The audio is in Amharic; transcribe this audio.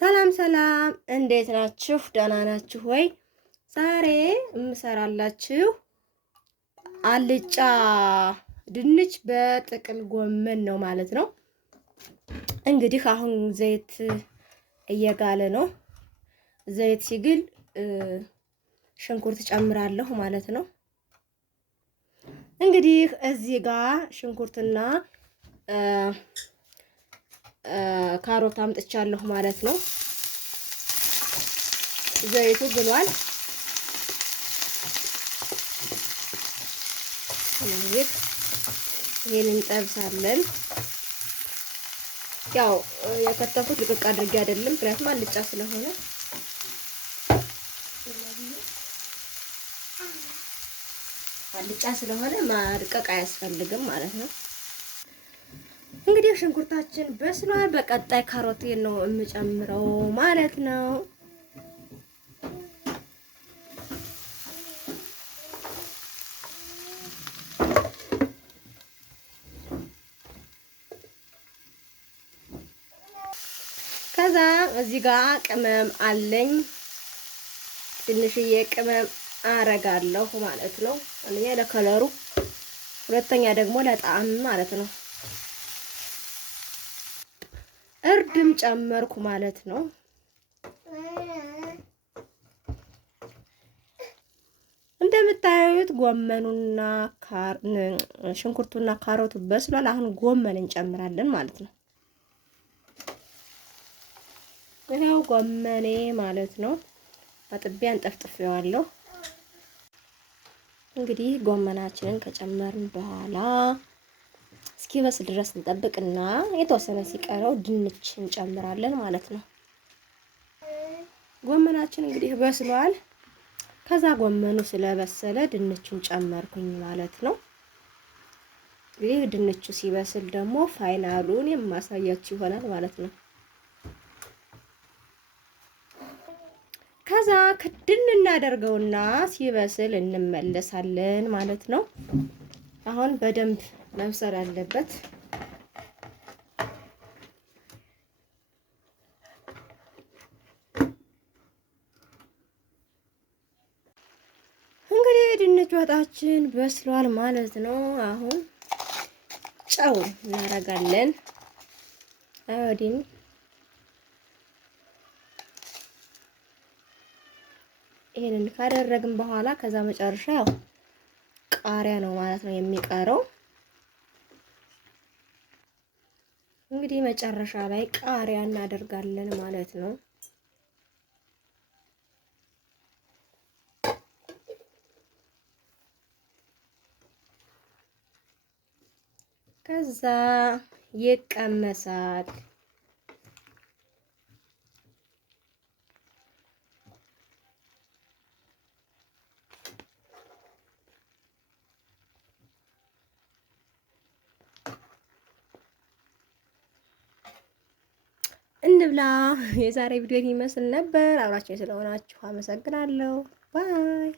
ሰላም ሰላም፣ እንዴት ናችሁ? ደህና ናችሁ ወይ? ዛሬ እምሰራላችሁ አልጫ ድንች በጥቅል ጎመን ነው ማለት ነው። እንግዲህ አሁን ዘይት እየጋለ ነው። ዘይት ሲግል ሽንኩርት ጨምራለሁ ማለት ነው። እንግዲህ እዚህ ጋር ሽንኩርትና ካሮት አምጥቻለሁ ማለት ነው። ዘይቱ ግሏል። ይሄን እንጠብሳለን። ያው የከተፉት ልቅቅ አድርጌ አይደለም፣ ምክንያቱም አልጫ ስለሆነ ማድቀቅ አያስፈልግም ማለት ነው። እንግዲህ ሽንኩርታችን በስሏል። በቀጣይ ካሮቴን ነው የምጨምረው ማለት ነው። ከዛ እዚህ ጋር ቅመም አለኝ። ትንሽዬ ቅመም አረጋለሁ ማለት ነው። አንደኛ ለከለሩ፣ ሁለተኛ ደግሞ ለጣዕም ማለት ነው። እርድም ጨመርኩ ማለት ነው። እንደምታዩት ጎመኑና ሽንኩርቱና ካሮቱ በስሏል። አሁን ጎመን እንጨምራለን ማለት ነው። ይሄው ጎመኔ ማለት ነው። አጥቤ አንጠፍጥፌዋለሁ። እንግዲህ ጎመናችንን ከጨመርን በኋላ እስኪበስል ድረስ እንጠብቅና የተወሰነ ሲቀረው ድንች እንጨምራለን ማለት ነው። ጎመናችን እንግዲህ በስሏል። ከዛ ጎመኑ ስለበሰለ ድንቹን ጨመርኩኝ ማለት ነው። እንግዲህ ድንቹ ሲበስል ደግሞ ፋይናሉን የማሳያችሁ ይሆናል ማለት ነው። ከዛ ክድን እናደርገውና ሲበስል እንመለሳለን ማለት ነው። አሁን በደንብ መብሰል አለበት። እንግዲህ ድንች ወጣችን በስሏል ማለት ነው። አሁን ጨው እናደርጋለን። አዮዲን ይሄንን ካደረግን በኋላ ከዛ መጨረሻ ያው ቃሪያ ነው ማለት ነው የሚቀረው። እንግዲህ መጨረሻ ላይ ቃሪያ እናደርጋለን ማለት ነው። ከዛ ይቀመሳል። እንብላ። የዛሬ ቪዲዮ ይመስል ነበር። አብራችሁ ስለሆናችሁ አመሰግናለሁ። ባይ